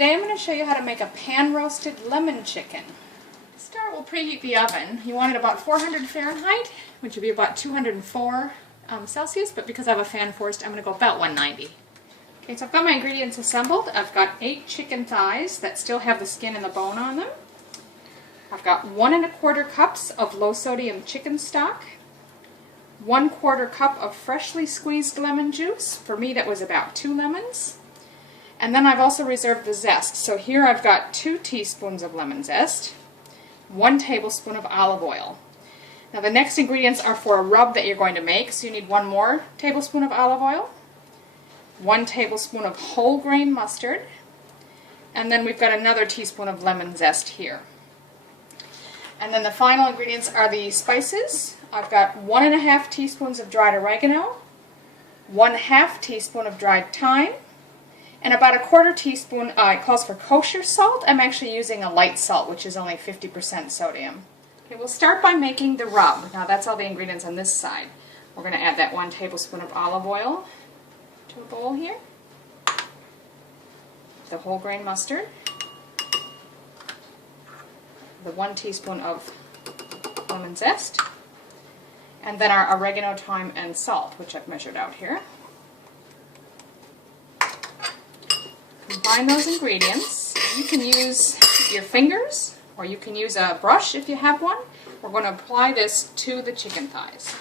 Today I'm going to show you how to make a pan-roasted lemon chicken. To start, we'll preheat the oven. You want it about 400 Fahrenheit, which would be about 204 Celsius, but because I have a fan forced, I'm going to go about 190. Okay, so I've got my ingredients assembled. I've got 8 chicken thighs that still have the skin and the bone on them. I've got 1 1/4 cups of low-sodium chicken stock, 1/4 cup of freshly squeezed lemon juice. For me, that was about 2 lemons. And then I've also reserved the zest. So here I've got 2 teaspoons of lemon zest, 1 tablespoon of olive oil. Now the next ingredients are for a rub that you're going to make, so you need 1 more tablespoon of olive oil, 1 tablespoon of whole grain mustard, and then we've got another teaspoon of lemon zest here. And then the final ingredients are the spices. I've got 1 1/2 teaspoons of dried oregano, 1/2 teaspoon of dried thyme, and about 1/4 teaspoon, it calls for kosher salt. I'm actually using a light salt, which is only 50% sodium. Okay, we'll start by making the rub. Now that's all the ingredients on this side. We're going to add that 1 tablespoon of olive oil to a bowl here, the whole grain mustard, the 1 teaspoon of lemon zest, and then our oregano, thyme, and salt, which I've measured out here. Combine those ingredients. You can use your fingers or you can use a brush if you have one. We're going to apply this to the chicken thighs.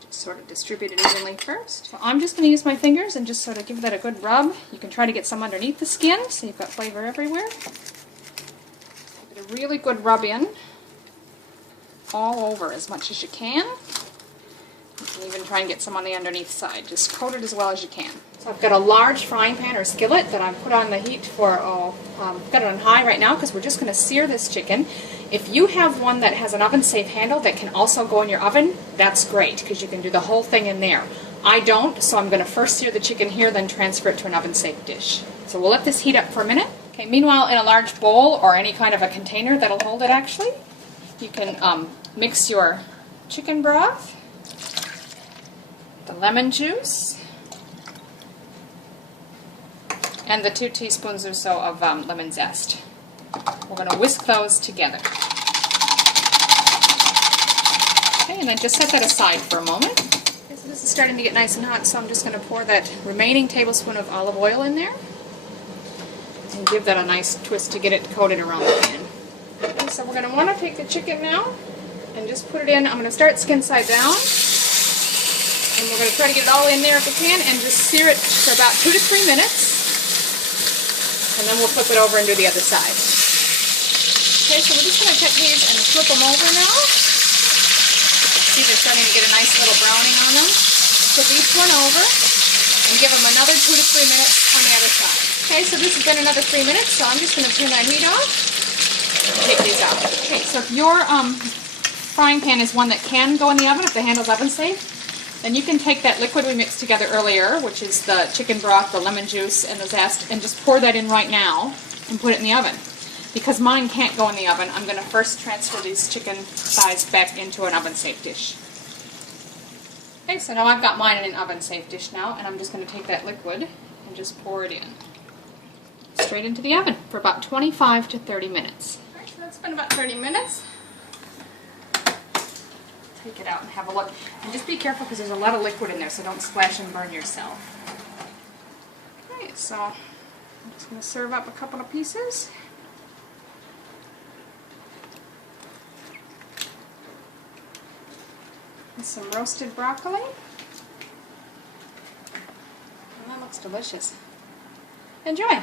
Just sort of distribute it evenly first. So I'm just going to use my fingers and just sort of give that a good rub. You can try to get some underneath the skin so you've got flavor everywhere. Give it a really good rub in all over as much as you can. You can even try and get some on the underneath side. Just coat it as well as you can. So I've got a large frying pan or skillet that I've put on the heat for, I've got it on high right now because we're just going to sear this chicken. If you have one that has an oven-safe handle that can also go in your oven, that's great because you can do the whole thing in there. I don't, so I'm going to first sear the chicken here, then transfer it to an oven-safe dish. So we'll let this heat up for a minute. Okay. Meanwhile, in a large bowl or any kind of a container that'll hold it actually, you can mix your chicken broth, the lemon juice, and the 2 teaspoons or so of lemon zest. We're going to whisk those together. Okay, and then just set that aside for a moment. Okay, so this is starting to get nice and hot, so I'm just going to pour that remaining tablespoon of olive oil in there and give that a nice twist to get it coated around the pan. Okay, so we're going to want to take the chicken now and just put it in. I'm going to start skin side down, and we're going to try to get it all in there if we can, and just sear it for about 2 to 3 minutes, and then we'll flip it over and do the other side. Okay, so we're just going to take these and flip them over now. See, they're starting to get a nice little browning on them. Flip each one over and give them another 2 to 3 minutes on the other side. Okay, so this has been another 3 minutes, so I'm just going to turn that heat off and take these out. Okay, so if your frying pan is one that can go in the oven, if the handle's oven safe, then you can take that liquid we mixed together earlier, which is the chicken broth, the lemon juice, and the zest, and just pour that in right now and put it in the oven. Because mine can't go in the oven, I'm going to first transfer these chicken thighs back into an oven-safe dish. Okay, so now I've got mine in an oven-safe dish now, and I'm just going to take that liquid and just pour it in. Straight into the oven for about 25 to 30 minutes. Alright, so that's been about 30 minutes. Take it out and have a look. And just be careful because there's a lot of liquid in there, so don't splash and burn yourself. Okay, so I'm just going to serve up a couple of pieces. With some roasted broccoli. And that looks delicious. Enjoy!